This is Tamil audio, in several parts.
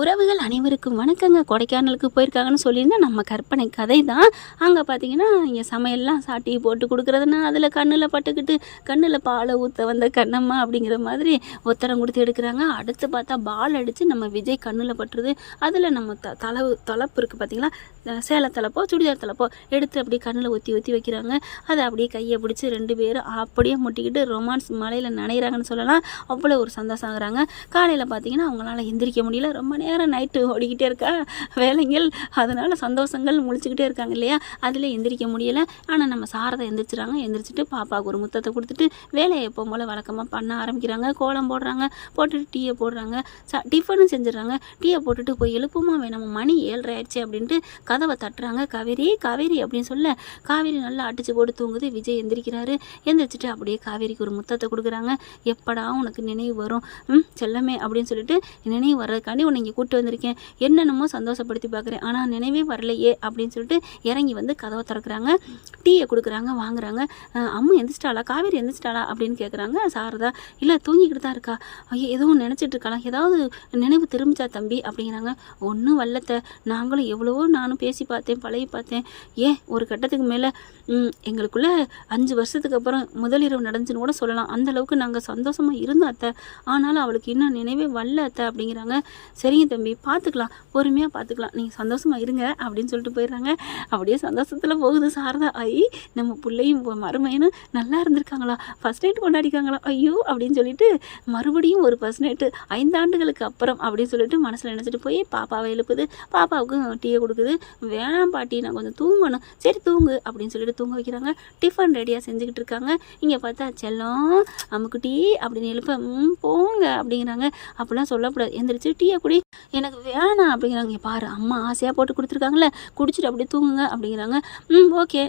உறவுகள் அனைவருக்கும் வணக்கங்க. கொடைக்கானலுக்கு போயிருக்காங்கன்னு சொல்லியிருந்தா நம்ம கற்பனை கதை தான். அங்கே பார்த்தீங்கன்னா இங்கே சமையல்லாம் சாட்டி போட்டு கொடுக்குறதுனா அதில் கண்ணில் பட்டுக்கிட்டு கண்ணில் பாலை ஊற்ற வந்த கண்ணம்மா அப்படிங்கிற மாதிரி ஒத்தடம் கொடுத்து எடுக்கிறாங்க. அடுத்து பார்த்தா பால் அடித்து நம்ம விஜய் கண்ணில் பட்டுருது. அதில் நம்ம தலைப்பு இருக்குது பார்த்தீங்களா, சேலை தலைப்போ சுடிதார் தலைப்போ எடுத்து அப்படியே கண்ணில் ஒத்தி ஒத்தி வைக்கிறாங்க. அதை அப்படியே கையை பிடிச்சி 2 பேரும் அப்படியே முட்டிக்கிட்டு ரொமான்ஸ் மலையில் நனைகிறாங்கன்னு சொல்லலாம். அவ்வளோ ஒரு சந்தோஷம் ஆகுறாங்க. காலையில் பார்த்தீங்கன்னா அவங்களால எந்திரிக்க முடியல. ரொம்ப நேரம் நைட்டு ஓடிக்கிட்டே இருக்கா வேலைங்கள், அதனால் சந்தோஷங்கள் முழிச்சுக்கிட்டே இருக்காங்க இல்லையா, அதில் எந்திரிக்க முடியலை. ஆனால் நம்ம சாரதை எந்திரிச்சிட்றாங்க. எந்திரிச்சிட்டு பாப்பாவுக்கு ஒரு முத்தத்தை கொடுத்துட்டு வேலையை எப்போ போல் வழக்கமாக பண்ண ஆரம்பிக்கிறாங்க. கோலம் போடுறாங்க, போட்டுட்டு டீயை போடுறாங்க, டிஃபனும் செஞ்சிடறாங்க. டீயை போட்டுட்டு போய் எழுப்புமா வேணும், மணி 7:30 ஆயிடுச்சு அப்படின்ட்டு கதவை தட்டுறாங்க. காவேரி காவேரி அப்படின்னு சொல்ல காவேரி நல்லா அடிச்சு போட்டு தூங்குது. விஜய் எந்திரிக்கிறாரு. எந்திரிச்சிட்டு அப்படியே காவேரிக்கு ஒரு முத்தத்தை கொடுக்குறாங்க. எப்படா உனக்கு நினைவு வரும் செல்லமே அப்படின்னு சொல்லிட்டு, நினைவு வர்றதுக்காண்டி உன்னை இங்கே கூப்பிட்டு வந்திருக்கேன், என்னென்னமோ சந்தோஷப்படுத்தி பார்க்குறேன், ஆனால் நினைவே வரலையே அப்படின்னு சொல்லிட்டு இறங்கி வந்து கதவை திறக்கிறாங்க. டீயை கொடுக்குறாங்க, வாங்குறாங்க. அம்மா எந்திரிச்சிட்டாளா, காவேரி எந்திரிச்சிட்டாளா அப்படின்னு கேட்குறாங்க. சாரதா இல்லை தூங்கிக்கிட்டு தான் இருக்கா. ஐயோ எதுவும் நினச்சிட்டு இருக்கலாம், ஏதாவது நினைவு திரும்பிச்சா தம்பி அப்படிங்கிறாங்க. ஒன்றும் வல்லத்தை, நாங்களும் எவ்வளவோ நானும் பேசி பார்த்தேன், பழகி பார்த்தேன். ஏன் ஒரு கட்டத்துக்கு மேலே எங்களுக்குள்ளே 5 வருஷத்துக்கு அப்புறம் முதலிரவு நடந்துச்சுன்னு கூட சொல்லலாம். அந்தளவுக்கு நாங்கள் சந்தோஷமாக இருந்தோம் அத்தை, ஆனாலும் அவளுக்கு இன்னும் நினைவே வரல அத்தை அப்படிங்கிறாங்க. சரிங்க தம்பி பார்த்துக்கலாம், பொறுமையாக பார்த்துக்கலாம், நீங்கள் சந்தோஷமாக இருங்க அப்படின்னு சொல்லிட்டு போயிடுறாங்க. அப்படியே சந்தோஷத்தில் போகுது சாரதா. நம்ம பிள்ளையும் மருமையனும் நல்லா இருந்திருக்காங்களா, ஃபஸ்ட் நைட் கொண்டாடிக்காங்களா, ஐயோ அப்படின்னு சொல்லிட்டு மறுபடியும் ஒரு ஃபஸ்ட் நைட்டு 5 ஆண்டுகளுக்கு அப்புறம் அப்படின்னு சொல்லிட்டு மனசில் நினச்சிட்டு போய் பாப்பாவை எழுப்புது. பாப்பாவுக்கு டீயை கொடுக்குது. வேணாம் பாட்டி நான் கொஞ்சம் தூங்கணும், சரி தூங்கு அப்படின்னு சொல்லிட்டு தூங்க வைக்கிறாங்க. டிஃபன் ரெடியாக செஞ்சுக்கிட்டு இருக்காங்க. இங்கே பார்த்தா செல்லம் அமுக்கு டீ அப்படின்னு எழுப்ப போங்க அப்படிங்கிறாங்க. அப்படிலாம் சொல்லக்கூடாது, எந்திரிச்சு டீயை குடி, எனக்கு வேணாம் அப்படிங்கிறாங்க. பாரு அம்மா ஆசையாக போட்டு கொடுத்துருக்காங்களே, குடிச்சிட்டு அப்படியே தூங்குங்க அப்படிங்கிறாங்க. ஓகே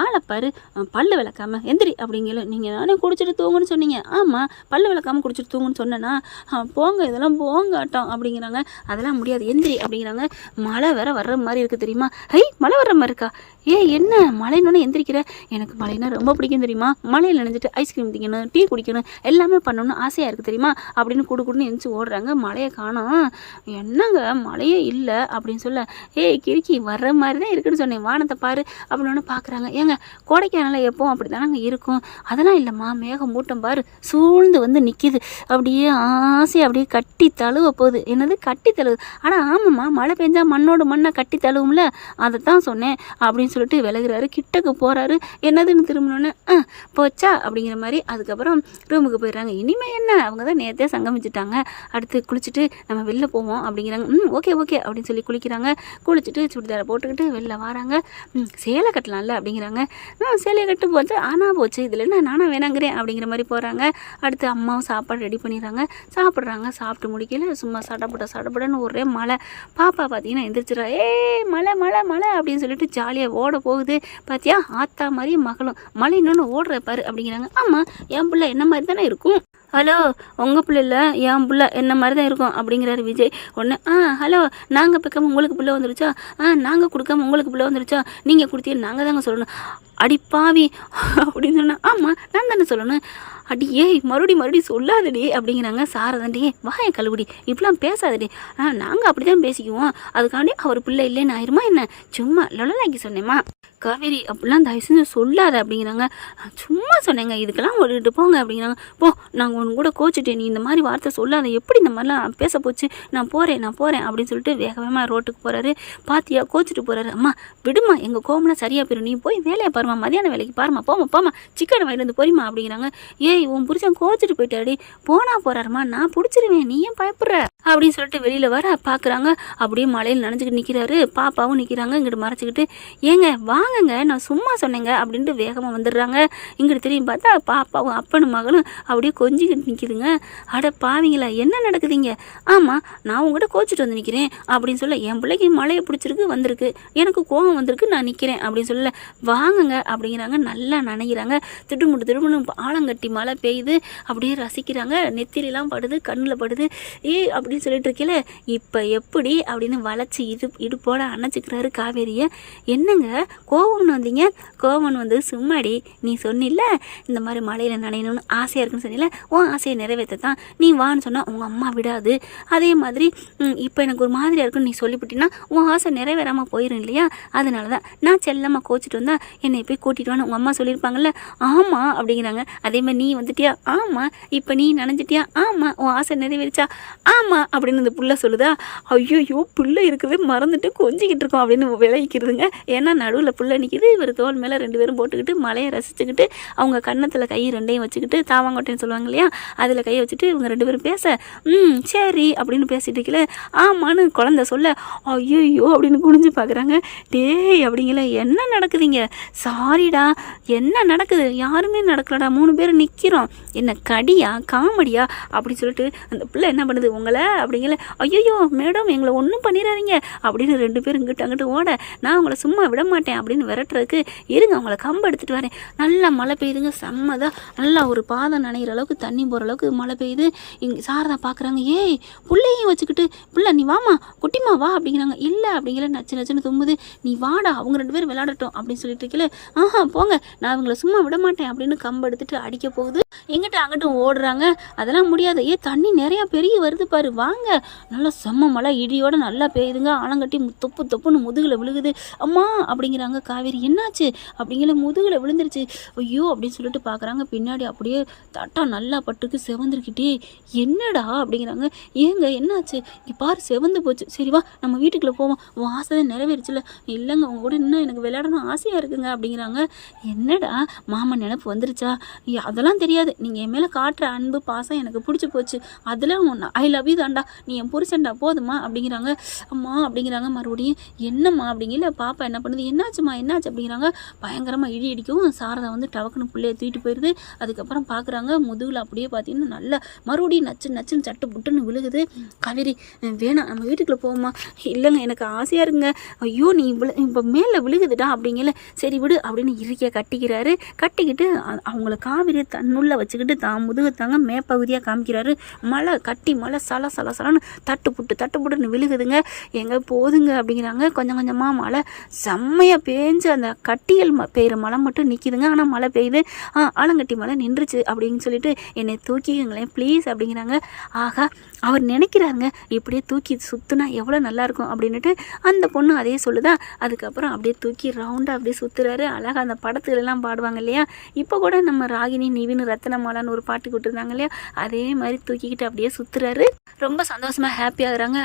ஆளப்பாரு பல்லு விளக்காம எந்திரி அப்படிங்கல, நீங்கள் தானே குடிச்சிட்டு தூங்குன்னு சொன்னீங்க. ஆமாம் பல்லு விளக்காமல் குடிச்சிட்டு தூங்குன்னு சொன்னேன்னா, போங்க இதெல்லாம் போங்க ஆட்டம் அப்படிங்கிறாங்க. அதெல்லாம் முடியாது எந்திரி அப்படிங்கிறாங்க. மழை வேற வர்ற மாதிரி இருக்குது தெரியுமா, மழை வர்ற மாதிரி இருக்கா, என்ன மழைன்னு எந்திரிக்கிற, எனக்கு மழைனா ரொம்ப பிடிக்கும் தெரியுமா, மழையில் நினைஞ்சிட்டு ஐஸ்கிரீம் திங்கணும், டீ குடிக்கணும், எல்லாமே பண்ணணும்னு ஆசையாக இருக்குது தெரியுமா அப்படின்னு குடுக்குன்னு எந்திரிச்சு ஓடுறாங்க. மழையை காணோம், என்னங்க மழையே இல்லை அப்படின்னு சொல்ல, கிறுக்கி வர்ற மாதிரி தான் இருக்குன்னு சொன்னேன், வானத்தை பாரு அப்படின்னு பார்க்குறாங்க. ஏங்க கொடைக்கானல எப்போவும் அப்படி தானங்க இருக்கும், அதெல்லாம் இல்லைம்மா மேகம் மூட்டம் பாரு சூழ்ந்து வந்து நிற்கிது, அப்படியே ஆசையாக அப்படியே கட்டி தழுவ போகுது. என்னது கட்டி தழுவு, ஆனால் ஆமாம்மா மழை பெஞ்சா மண்ணோடு மண்ணை கட்டி தழுவும்ல, அதை தான் சொன்னேன் அப்படின்னு சொல்லிட்டு விலகுறாரு. கிட்டக்கு போகிறாரு. என்னதுன்னு திரும்பினோன்னு போச்சா அப்படிங்கிற மாதிரி. அதுக்கப்புறம் ரூமுக்கு போயிடுறாங்க. இனிமேல் என்ன, அவங்க தான் நேற்றே சங்கமிச்சிட்டாங்க, அடுத்து குளிச்சுட்டு நம்ம வெளில போவோம் அப்படிங்கிறாங்க. ஓகே ஓகே அப்படின்னு சொல்லி குளிக்கிறாங்க. குளிச்சுட்டு சுடிதாரை போட்டுக்கிட்டு வெளில வராங்க. சேலை கட்டலாம்ல அப்படிங்கிறாங்க. சேலையை கட்டு போச்சு, ஆனால் போச்சு இதில் என்ன நானா வேணாங்கிறேன் அப்படிங்கிற மாதிரி போகிறாங்க. அடுத்து அம்மாவும் சாப்பாடு ரெடி பண்ணிடுறாங்க. சாப்பிட்றாங்க. சாப்பிட்டு முடிக்கல சும்மா சடப்படன்னு ஒரே மழை. பாப்பா பார்த்தீங்கன்னா எந்திரிச்சிடா, மழை மழை மழை அப்படின்னு சொல்லிட்டு ஜாலியாக ஓட போகுது. பார்த்தியா ஆத்தா மாதிரி மகளும் மழை இன்னொன்று ஓடுற பாரு அப்படிங்கிறாங்க. ஆமாம் என் பிள்ளை என்ன மாதிரி தானே இருக்கும், ஹலோ உங்கள் பிள்ளை இல்லை என் பிள்ளை என்ன மாதிரி தான் இருக்கும் அப்படிங்கிறாரு விஜய். ஒன்று ஹலோ நாங்கள் பக்கம் உங்களுக்கு பிள்ளை வந்துருச்சா, நாங்கள் கொடுக்காம உங்களுக்கு பிள்ளை வந்துருச்சா, நீங்கள் கொடுத்தீங்க நாங்கள் தாங்க சொல்லணும், அடிப்பாவி அப்படின்னு சொன்னால் ஆமாம் நான் தானே சொல்லணும், அடியே மறுபடியும் சொல்லாதடி அப்படிங்கிறாங்க. சாரதாண்டி வாயை கழுவுடி, இப்படிலாம் பேசாதடி, நாங்கள் அப்படி தான் பேசிக்குவோம், அதுக்காண்டி அவர் பிள்ளை இல்லைன்னு ஆயிருமா என்ன, சும்மா லொலலாக்கி சொன்னேம்மா, காவேரி அப்படிலாம் தயவு செஞ்சு சொல்லாத அப்படிங்கிறாங்க. சும்மா சொன்னேங்க, இதுக்கெல்லாம் ஓடிட்டு போங்க அப்படிங்கிறாங்க. போ நாங்கள் ஒன்று கூட கோச்சிட்டேன், நீ இந்த மாதிரி வார்த்தை சொல்லாத, எப்படி இந்த மாதிரிலாம் பேச போச்சு, நான் போகிறேன் அப்படின்னு சொல்லிட்டு வேகமாக ரோட்டுக்கு போகிறாரு. பாத்தியா கோச்சிட்டு போகிறாரு. அம்மா விடுமா எங்கள் கோவம்லாம் சரியாக போயிடும், நீ போய் வேலையை பாருமா, மதியான வேலைக்கு பாருமா, போமா சிக்கன் வாங்கிட்டு வந்து போறிமா அப்படிங்கிறாங்க. உன் புருஷன் கோச்சிட்டு போயிட்டாடி, போனா போறாருமா, நான் பிடிச்சிருவேன், நீ ஏன் பயப்படுற அப்படின்னு சொல்லிட்டு வெளியில் வர பார்க்குறாங்க. அப்படியே மழையில் நனைஞ்சிக்கிட்டு நிற்கிறாரு. பாப்பாவும் நிற்கிறாங்க. இங்கிட்டு மறைச்சிக்கிட்டு, ஏங்க வாங்கங்க நான் சும்மா சொன்னேங்க அப்படின்ட்டு வேகமாக வந்துடுறாங்க. இங்கிட்டு திரும்பி பார்த்தா பாப்பாவும் அப்பனும் மகளும் அப்படியே கொஞ்சிக்கிட்டு நிற்கிதுங்க. அட பாவிங்களா என்ன நடக்குதுங்க, ஆமாம் நான் உங்கள்கிட்ட கோச்சிட்டு வந்து நிற்கிறேன் அப்படின்னு சொல்ல, என் பிள்ளைக்கு மழையை பிடிச்சிருக்கு வந்திருக்கு, எனக்கு கோவம் வந்திருக்கு, நான் நிற்கிறேன் அப்படின்னு சொல்ல, வாங்குங்க அப்படிங்கிறாங்க. நல்லா நனைகிறாங்க. திடுமுன்னு ஆலங்கட்டி மழை பெய்யுது. அப்படியே ரசிக்கிறாங்க. நெத்திலாம் படுது, கண்ணில் படுது. அப்படி அப்படின்னு சொல்லிட்டு இருக்கல, இப்போ எப்படி அப்படின்னு வளைச்சி இடுப்போட அணைச்சிக்கிறாரு காவேரியை. என்னங்க கோவம்னு வந்தீங்க? கோவம்னு வந்து சும்மாடி, நீ சொன்னில்ல இந்த மாதிரி மழையில் நனையணும்னு ஆசையாக இருக்குன்னு சொன்னில்ல, உன் ஆசையை நிறைவேற்றத்தான் நீ வான்னு சொன்னால் உங்கள் அம்மா விடாது. அதே மாதிரி இப்போ எனக்கு ஒரு மாதிரியாக இருக்குன்னு நீ சொல்லிவிட்டினா உன் ஆசை நிறைவேறாமல் போயிடும் இல்லையா? அதனால தான் நான் செல்லமாக கோச்சிட்டு வந்தால் என்னை போய் கூட்டிகிட்டு வான்னு உங்கள் அம்மா சொல்லியிருப்பாங்கல்ல. ஆமாம் அப்படிங்கிறாங்க. அதே மாதிரி நீ வந்துட்டியா? ஆமாம். இப்போ நீ நினைஞ்சிட்டியா? ஆமாம். உன் ஆசை நிறைவேறிச்சா? ஆமாம் அப்படின்னு இந்த புள்ள சொல்லுதா. ஐயோ பிள்ளை இருக்கவே மறந்துட்டு கொஞ்சிக்கிட்டு இருக்கோம் அப்படின்னு விளைவிக்கிறதுங்க. ஏன்னா நடுவில் புள்ள நிற்கிது, இவர் தோல் மேலே 2 பேரும் போட்டுக்கிட்டு மலையை ரசிச்சுக்கிட்டு அவங்க கன்னத்தில் கை 2ஐயும் வச்சுக்கிட்டு தாவாங்கோட்டைன்னு சொல்லுவாங்க இல்லையா, அதில் கையை வச்சுட்டு இவங்க 2 பேரும் பேச சரி அப்படின்னு பேசிட்டு இருக்கல. ஆமான்னு குழந்தை சொல்ல ஐயோ அப்படின்னு குனிஞ்சு பார்க்குறாங்க. டேய் அப்படிங்கல, என்ன நடக்குதுங்க? சாரிடா, என்ன நடக்குது? யாருமே நடக்கலடா, 3 பேர் நிற்கிறோம். என்ன கடியா காமெடியா அப்படின்னு சொல்லிட்டு அந்த பிள்ளை என்ன பண்ணுது உங்களை அப்படிங்கல. ஐயோ மேடம் எங்களை ஒன்றும் பண்ணிடாதீங்க அப்படின்னு 2 பேரும் இங்கிட்ட அங்கிட்டு ஓட, நான் உங்களை சும்மா விட மாட்டேன் அப்படின்னு விரட்டுறதுக்கு இருங்க அவங்கள கம்பு எடுத்துகிட்டு வரேன். நல்லா மழை பெய்யுதுங்க, செம்மதான். நல்லா ஒரு பாதம் நனைகிற அளவுக்கு தண்ணி போகிற அளவுக்கு மழை பெய்யுது. இங்கே சாரதா பார்க்குறாங்க. ஏய் பிள்ளையும் வச்சுக்கிட்டு, பிள்ளை நீ வாமா குட்டிமா வா அப்படிங்கிறாங்க. இல்லை அப்படிங்கிற நச்சுன்னு தும்புது. நீ வாடா, அவங்க 2 பேரும் விளையாடட்டும் அப்படின்னு சொல்லிட்டு இருக்கல. போங்க, நான் அவங்கள சும்மா விட மாட்டேன் அப்படின்னு கம்பு எடுத்துட்டு அடிக்க போகுது. எங்கிட்ட அங்கிட்டும் ஓடுறாங்க. அதெல்லாம் முடியாது. தண்ணி நிறையா பெருகி வருது பாரு, வாங்க. நல்லா செம்ம மழை இடியோட நல்லா பெய்யுதுங்க. ஆலங்கட்டி தொப்புன்னு முதுகில் விழுகுது. அம்மா அப்படிங்கிறாங்க காவேரி. என்னாச்சு அப்படிங்கிற முதுகில் விழுந்துருச்சு. ஐயோ அப்படின்னு சொல்லிட்டு பார்க்குறாங்க. பின்னாடி அப்படியே தட்டா நல்லா பட்டுக்கு செவந்துருக்கிட்டே. என்னடா அப்படிங்கிறாங்க. ஏங்க என்னாச்சு? இங்கே பாரு செவந்து போச்சு. சரி வா நம்ம வீட்டுக்குள்ளே போவோம், உன் ஆசை தான் நிறைவேறிச்சுல. இல்லைங்க உங்க கூட இன்னும் எனக்கு விளையாடணும் ஆசையாக இருக்குங்க அப்படிங்கிறாங்க. என்னடா மாமன் நினப்பு வந்துருச்சா? அதெல்லாம் தெரியாது, நீங்கள் என் மேலே காட்டுற அன்பு பாசம் எனக்கு பிடிச்சி போச்சு, அதெல்லாம் ஐ லவ் யூ தாண்டா, நீ என் புருஷன்டா போதுமா அப்படிங்கிறாங்க. அம்மா அப்படிங்கிறாங்க. மறுபடியும் என்னம்மா அப்படிங்கல. பாப்பா என்ன பண்ணுது? என்னாச்சுமா என்னாச்சு அப்படிங்கிறாங்க. பயங்கரமாக இடி இடிக்கவும் சாரதா வந்து டவக்குன்னு பிள்ளைய தூக்கிட்டு போயிடுது. அதுக்கப்புறம் பார்க்குறாங்க முதுகில் அப்படியே பார்த்தீங்கன்னா நல்லா மறுபடியும் நச்சுன்னு சட்டு புட்டுன்னு விழுகுது. காவேரி வேணாம் நம்ம வீட்டுக்குள்ளே போவோமா? இல்லைங்க எனக்கு ஆசையாக இருக்குங்க. ஐயோ நீ இப்போ மேலே விழுகுதுடா அப்படிங்கல. சரி விடு அப்படின்னு இறுக்கிய கட்டிக்கிறாரு. கட்டிக்கிட்டு அவங்கள காவிரியை தன்னுள்ள வச்சுக்கிட்டு தான் முதுகத்தாங்க மேப்பகுதியாக காமிக்கிறாரு. மழை சலன்னு தட்டுப்புட்டுன்னு விழுகுதுங்க. எங்கே போதுங்க அப்படிங்கிறாங்க. கொஞ்சமாக மழை செம்மையாக பேஞ்சு அந்த கட்டியல் பெய்கிற மழை மட்டும் நிற்கிதுங்க. ஆனால் மழை பெய்யுது. ஆலங்கட்டி மழை நின்றுச்சு அப்படின்னு சொல்லிட்டு என்னை தூக்கிங்களேன் ப்ளீஸ் அப்படிங்கிறாங்க. ஆகா அவர் நினைக்கிறாருங்க, இப்படியே தூக்கி சுற்றுனா எவ்வளோ நல்லாயிருக்கும் அப்படின்ட்டு. அந்த பொண்ணு அதே சொல்லுதா. அதுக்கப்புறம் அப்படியே தூக்கி ரவுண்டாக அப்படியே சுற்றுறாரு. அழகாக அந்த படத்துலலாம் பாடுவாங்க இல்லையா, இப்போ கூட நம்ம ராகினி நிவின் ரத்னமாலான்னு ஒரு பாட்டு கொடுத்துருந்தாங்க இல்லையா, அதே மாதிரி தூக்கிக்கிட்டு அப்படியே சுற்றுறாரு. ரொம்ப சந்தோஷமாக ஹாப்பியாகிறாங்க.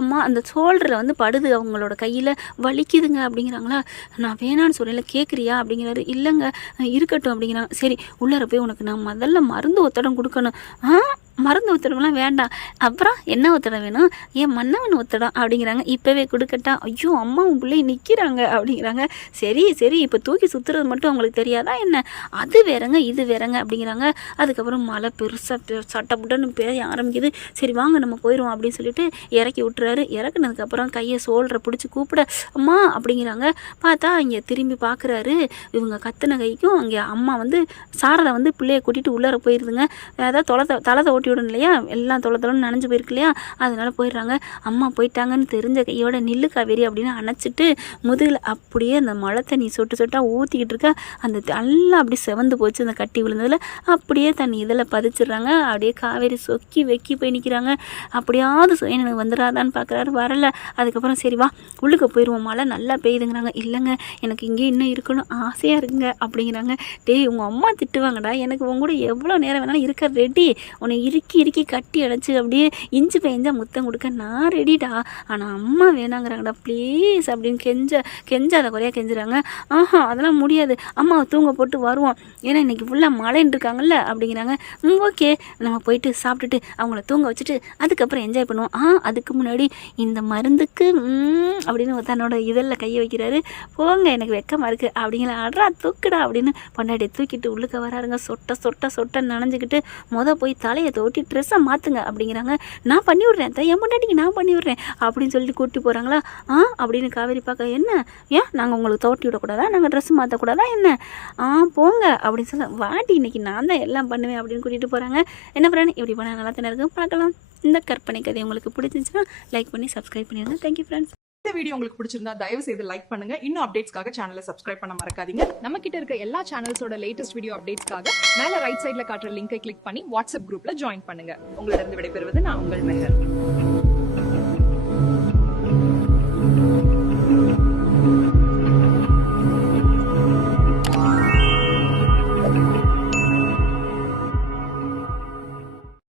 அம்மா அந்த ஷோல்டரில் வந்து படுது, அவங்களோட கையில் வலிக்குதுங்க அப்படிங்கிறாங்களா. நான் வேணான்னு சொல்லல, கேட்குறியா அப்படிங்கிறாரு. இல்லைங்க இருக்கட்டும் அப்படிங்கிறாங்க. சரி உள்ளார போய் உனக்கு நான் முதல்ல மருந்து ஒத்தடம் கொடுக்கணும். மருந்து ஒத்தடம்லாம் வேண்டாம், அப்புறம் என்ன ஒத்தடம் வேணும்? ஏன் மன்னவன் ஒத்தடம் அப்படிங்கிறாங்க. இப்போவே கொடுக்கட்டா? ஐயோ அம்மா உன் பிள்ளை நிற்கிறாங்க அப்படிங்கிறாங்க. சரி இப்போ தூக்கி சுற்றுறது மட்டும் அவங்களுக்கு தெரியாதா என்ன? அது வேறங்க இது வேறங்க அப்படிங்கிறாங்க. அதுக்கப்புறம் மழை பெருசாக சட்டப்புட்டன்னு பேய ஆரம்பிக்குது. சரி வாங்க நம்ம போயிடுவோம் அப்படின்னு சொல்லிட்டு இறக்கி விட்டுறாரு. இறக்குனதுக்கப்புறம் கையை சோல்ற பிடிச்சி கூப்பிட அம்மா அப்படிங்கிறாங்க. பார்த்தா இங்கே திரும்பி பார்க்குறாரு. இவங்க கத்துன கைக்கும் அங்கே அம்மா வந்து சாரதா வந்து பிள்ளையை கூட்டிகிட்டு உள்ளார போயிடுதுங்க. அதாவது தலை ஓட்டி விடணும் இல்லையா, எல்லாம் தொலைன்னு நனைஞ்சு போயிருக்கு இல்லையா, அதனால போயிடுறாங்க. அம்மா போயிட்டாங்கன்னு தெரிஞ்ச கையோட நில்லு காவேரி அப்படின்னு அணைச்சிட்டு முதுகில் அப்படியே அந்த மழை தண்ணி சொட்டாக ஊற்றிக்கிட்டு இருக்கா. அந்த நல்லா அப்படி செவந்து போச்சு அந்த கட்டி விழுந்ததில். அப்படியே தண்ணி இதில் பதிச்சிடுறாங்க. அப்படியே காவேரி சொக்கி வெக்கி போய் நிற்கிறாங்க. அப்படியாவது எனக்கு வந்துடாதான்னு பார்க்குறாரு, வரலை. அதுக்கப்புறம் சரி வா உள்ளுக்கு போயிடுவோம், மழை நல்லா பெய்யுதுங்கிறாங்க. இல்லைங்க எனக்கு இங்கே இன்னும் இருக்கணும் ஆசையாக இருக்குங்க அப்படிங்கிறாங்க. டேய் உங்கள் அம்மா திட்டுவாங்கடா, எனக்கு உங்க கூட எவ்வளோ நேரம் வேணாலும் இருக்க ரெடி, உன்னை இறுக்கி கட்டி அடைச்சி அப்படியே இஞ்சி பெஞ்சா முத்தம் கொடுக்க நான் ரெடிடா, ஆனால் அம்மா வேணாங்கிறாங்கடா ப்ளீஸ் அப்படின்னு கெஞ்சாத குறையாக கெஞ்சுறாங்க. அதெல்லாம் முடியாது, அம்மாவை தூங்க போட்டு வருவோம், ஏன்னா இன்றைக்கி ஃபுல்லாக மழைன்னு இருக்காங்கல்ல அப்படிங்கிறாங்க. ஓகே நம்ம போயிட்டு சாப்பிட்டுட்டு அவங்கள தூங்க வச்சுட்டு அதுக்கப்புறம் என்ஜாய் பண்ணுவோம். அதுக்கு முன்னாடி இந்த மருந்துக்கு அப்படின்னு தன்னோட இதழில் கையை வைக்கிறாரு. போங்க எனக்கு வெக்கமாக இருக்குது அப்படிங்கிற. அட்ரா தூக்குடா அப்படின்னு பொண்டாட்டி தூக்கிட்டு உள்ளுக்க வராருங்க. சொட்ட நனைஞ்சிக்கிட்டு போய் தலையை தோட்டி ட்ரெஸ்ஸை மாற்றுங்க அப்படிங்கிறாங்க. நான் பண்ணி விட்றேன், என் பொண்டாட்டிக்கு நான் பண்ணி விட்றேன் அப்படின்னு சொல்லிட்டு கூட்டி போகிறாங்களா. அப்படின்னு காவேரி பார்க்க, என்ன ஏன் நாங்கள் உங்களுக்கு தோட்டி விடக்கூடாதா, நாங்கள் ட்ரெஸ் மாற்றக்கூடாதா என்ன? போங்க அப்படின்னு சொல்ல, வாட்டி இன்னைக்கு நான் தான் எல்லாம் பண்ணுவேன் அப்படின்னு கூட்டிகிட்டு போகிறாங்க. என்ன ஃப்ரெண்ட் இப்படி பண்ணால் நல்லா தானே இருக்கும், பார்க்கலாம். இந்த கற்பனை கதை உங்களுக்கு பிடிச்சிருந்துச்சுன்னா லைக் பண்ணி சப்ஸ்கிரைப் பண்ணிடுங்க. Thank you friends. இந்த வீடியோ உங்களுக்கு பிடிச்சிருந்தா தயவு செய்து லைக் பண்ணுங்க. இன்னும் அப்டேட்ஸ்க்காக சேனலை சப்ஸ்கிரைப் பண்ண மறக்காதீங்க. நம்ம கிட்ட இருக்க எல்லா சேனல்ஸோட லேட்டஸ்ட் வீடியோ அப்டேட்ஸ்க்காக மேல ரைட் சைடுல காட்டுற லிங்கை கிளிக் பண்ணி வாட்ஸ்அப் குரூப்ல ஜாயின் பண்ணுங்க. உங்களிடம் விடைபெறுவது நான் உங்கள் மெஹர்.